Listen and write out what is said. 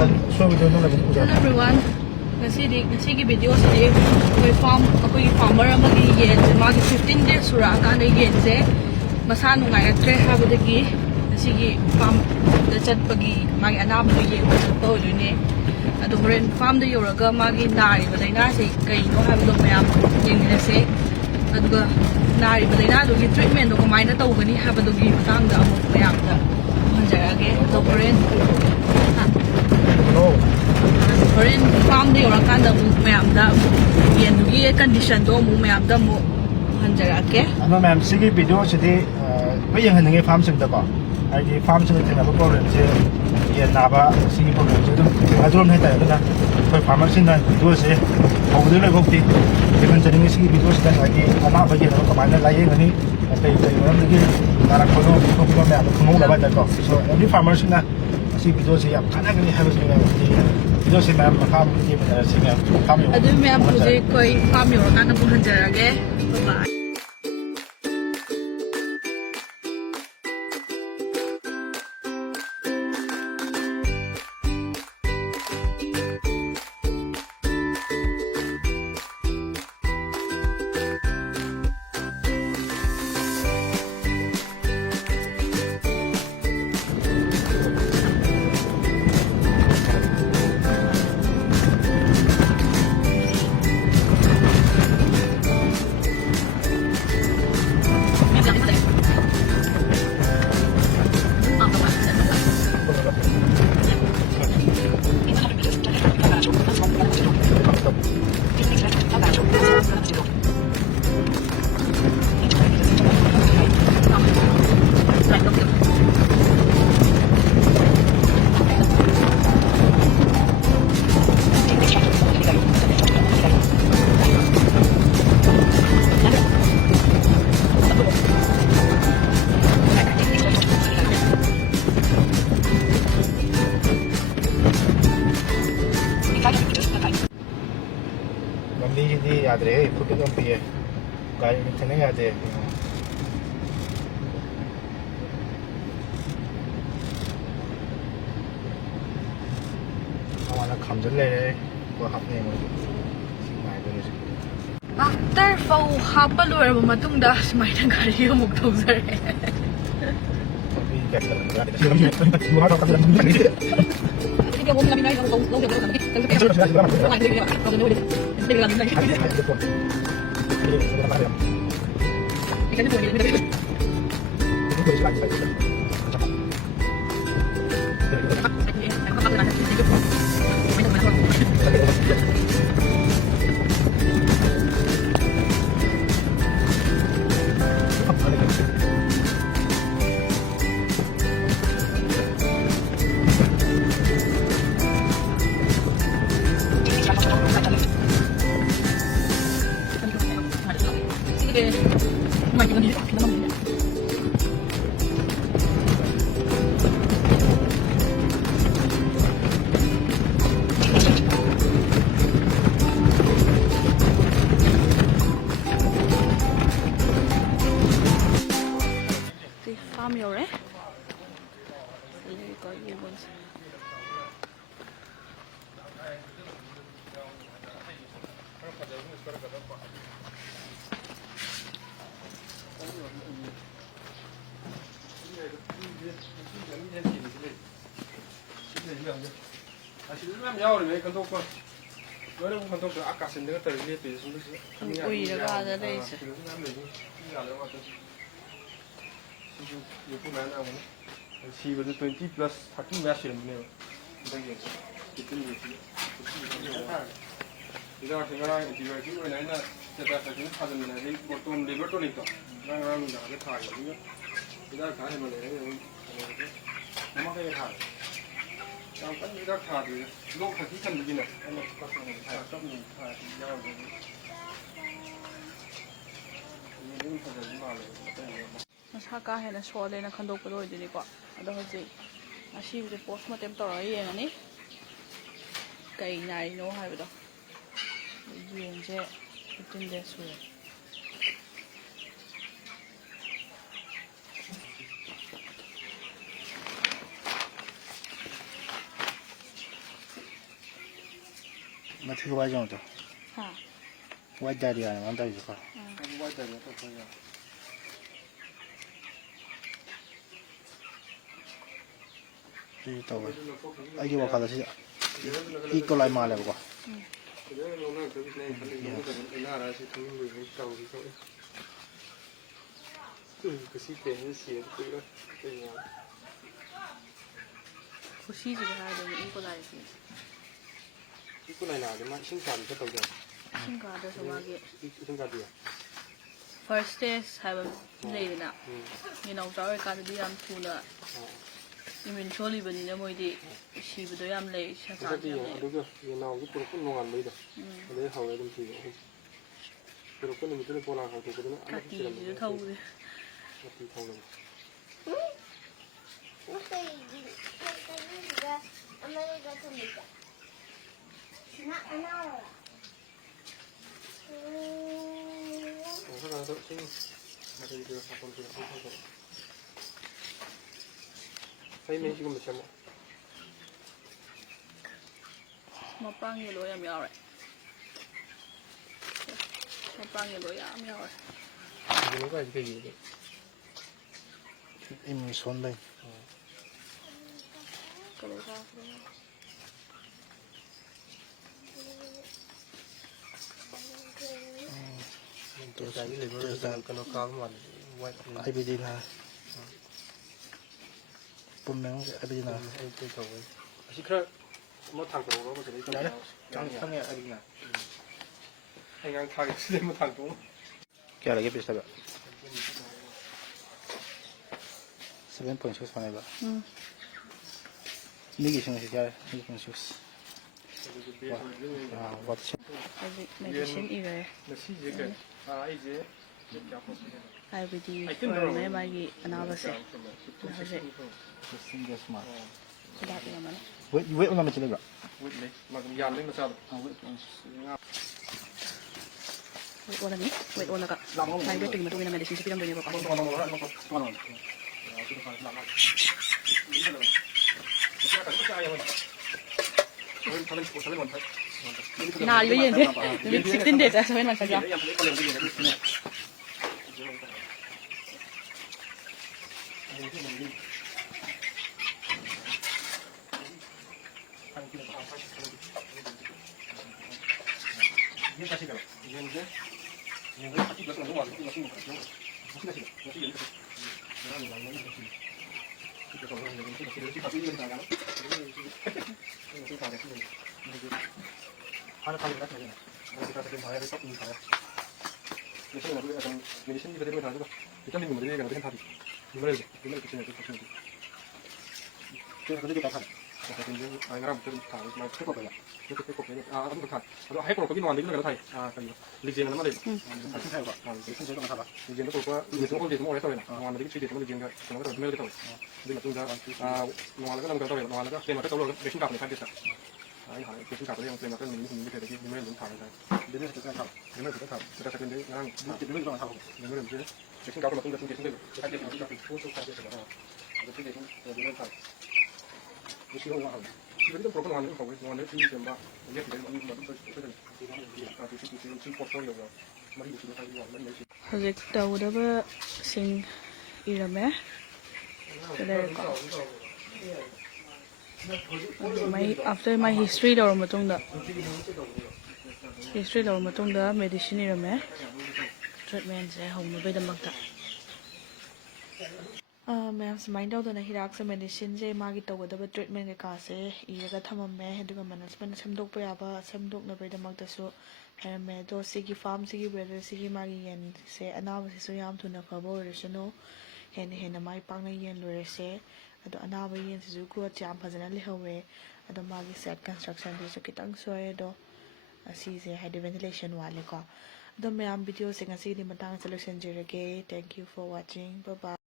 everyone. Ngasi video sini koi farmer amagi yen magi 15 days sura kan yen se masa nungai atre habudagi ngasi farm da chat pagi magi anaba do yen to dune adu horen farm da yoraga magi nari badaina se kai no habudo mayam yen se aduga nari badaina do gi treatment do kamai na tawgani habudo gi matang da amuk mayam da hanjarage do horen Horen farm di orang kan dah mayam dah yang dugi condition tu mayam dah mu hanjar ake. Ano mayam segi video jadi, kau yang hendak farm sendiri tak? Ada farm sendiri tengah problem je, yang Naba segi problem je tu, aduh orang hendak ada, kau farmer sendiri video je, kau betul lagi bukti. Dengan jadi segi video sedang lagi, anak bagi orang kemana lagi ni, tapi orang lagi Narakliba kau kita mayam kau dapat tak? So every farmer sendiri segi video je, anak ni harus video sih mayam farm ni sih farm yang. Aduh mayam tu koi farm yang orang kan pun hanjar ake. Bye. Ini ada deh, putih kan piye, kaya ni tenang ada. Awalnya kamjel le, gua hapne mo, singai dulu sih. After fau hapa luar matung dah semai negara yang muktung sere. Tapi gua ada tak ada ni. Kita mau ngambil lagi kalau tahu tahu 야오르네 간독과 너는 간독도 아까 생각 때 이게 비슷한 거지. 오이가 ada deh. She was 20 plus 30 machine now. 이거 제가 이거 지금 내가 제가 사진 사진을 해 보통 리버토니까 나랑 나를 타거든요. 이거 가면 내가 넘어가게 타. 잠깐 이거 타지. 너 같이 참 느끼네. 아마 똑같은 거 타. 좀 타. 야오. 이거 사진 말해. Masaka hena swole na khandok pado idini ko ado hoji asi bude postmortem to rai ngani kai nai no haibado yenje 15 days sure Mati wai jong to. Ha. Wai dari ya, man dari ko. Wai dari to ko ya. Ji to wai. Ai ji wa khala si. Iko lai ma le ko. Kushiji da hada mu iko lai shi. Iko lai na da ma shin ka da tawda. Shin ka da su mage. Shin ka da. First stage haba leiduna. Ni nau taw ka da yam thuna. Imin choli bani na moidi shi bu do yam lei sha sa. Aduga ni nau ku ko no ngan mai da. Da hawe dum ti. Pero ko ni mi pola ha ko da na. Ka ti ji thau de. Ti thau le. Saya main juga macam mana? Mapang yelo yam yaw right. Mapang yelo yam yaw right. Ini kan juga gini. Im son lai. Kalau ka. Terus lagi lebih kalau kamu buat Ai bi din ha. Pum nang ai bi din ha. itu tahu. Asyik mau tang tu orang macam ni. Kang ya ai bi na. Yang tang itu mau tang tu. Kya lagi pista ba? 7.6 mana ba? Ni gi sing si kya, ni sing sus. What Medicine ire. Nasi je kan? Aje. Ai bi di for me magi anaba se. Single smart. Sudah ya mana? Wait una macam ni ba? Wait ni, macam yang ni macam. Wait wala ni? Wait wala ka. Mai betul matu mina medicine sa pinang dunia ko. Nah, yo yen je. 16 days sa men man sa ja. Hojik tawdaba sing irame. After my history daw matungda. History daw matungda medicine irame. Treatment se home bai da makta. Ma'am sumain daw na hirak sa medicine je magi tawdaba treatment ke ka se iraga thamamme aduga management samdok pa yaba samdok na bai da makta so me do sigi farm sigi weather sigi magi yen se anaba se so yam thuna phaba orisano hen mai pangna yen lore se ado anaba yen se ku jam phajana lehawe ado magi set construction de so kitang soe do asi se high ventilation wale ko ado me am video se ngasi ni matang selection jere ke thank you for watching bye bye.